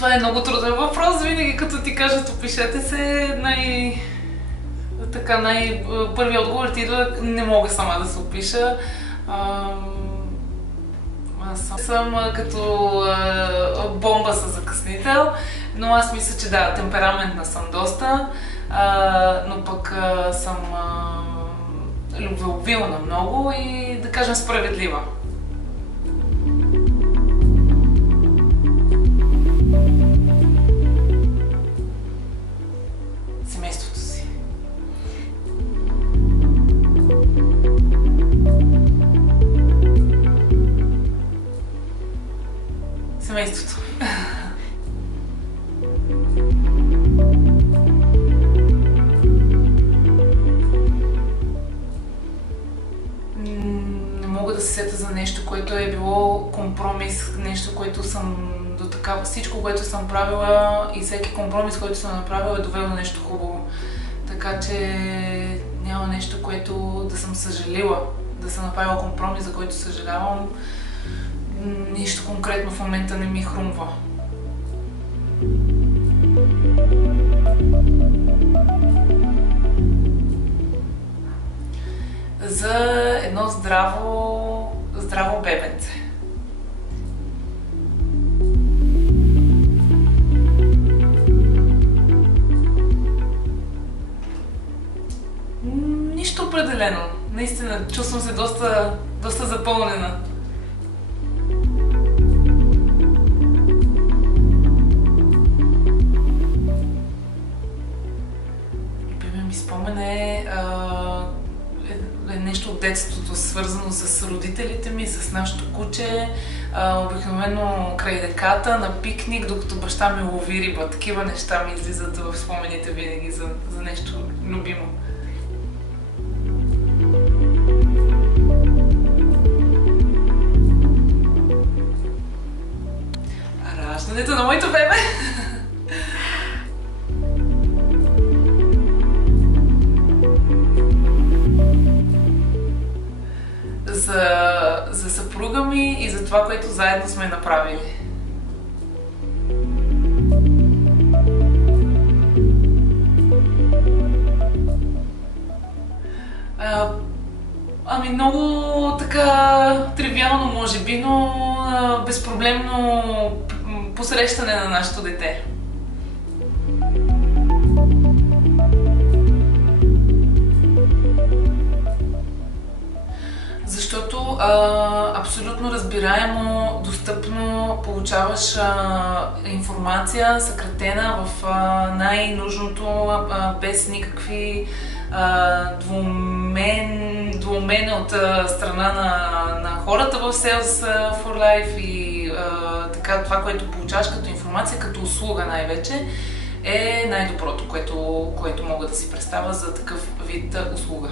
Това е много труден въпрос. Винаги като ти кажат опишете се, първият отговор ти идва, не мога сама да се опиша. Аз съм като бомба със закъснител, но аз мисля, че да, темпераментна съм доста, но пък съм любвеобилна много и да кажем справедлива. Семейството си. Семейството. Не мога да се сета за нещо, което е било компромис, нещо, което съм до такава, всичко, което съм правила и всеки компромис, който съм направила е довел до нещо хубаво. Така че няма нещо, което да съм съжалила, да съм направила компромис, за който съжалявам. Нищо конкретно в момента не ми хрумва. За едно здраво бебенце. Нищо определено. Наистина, чувствам се доста запълнена. Спомен е нещо от детството, свързано с родителите ми, с нашото куче, обикновено край реката, на пикник, докато баща ми лови риба. Такива неща ми излизат в спомените винаги за нещо любимо. Раждането на моето бебе! За съпруга ми и за това, което заедно сме направили. Много така тривиално може би, но безпроблемно посрещане на нашето дете. Защото абсолютно разбираемо, достъпно получаваш информация, съкратена в най-нужното, без никакви двумена от страна на хората в Sales for Life и така, това, което получаваш като информация, като услуга най-вече, е най-доброто, което мога да си представя за такъв вид услуга.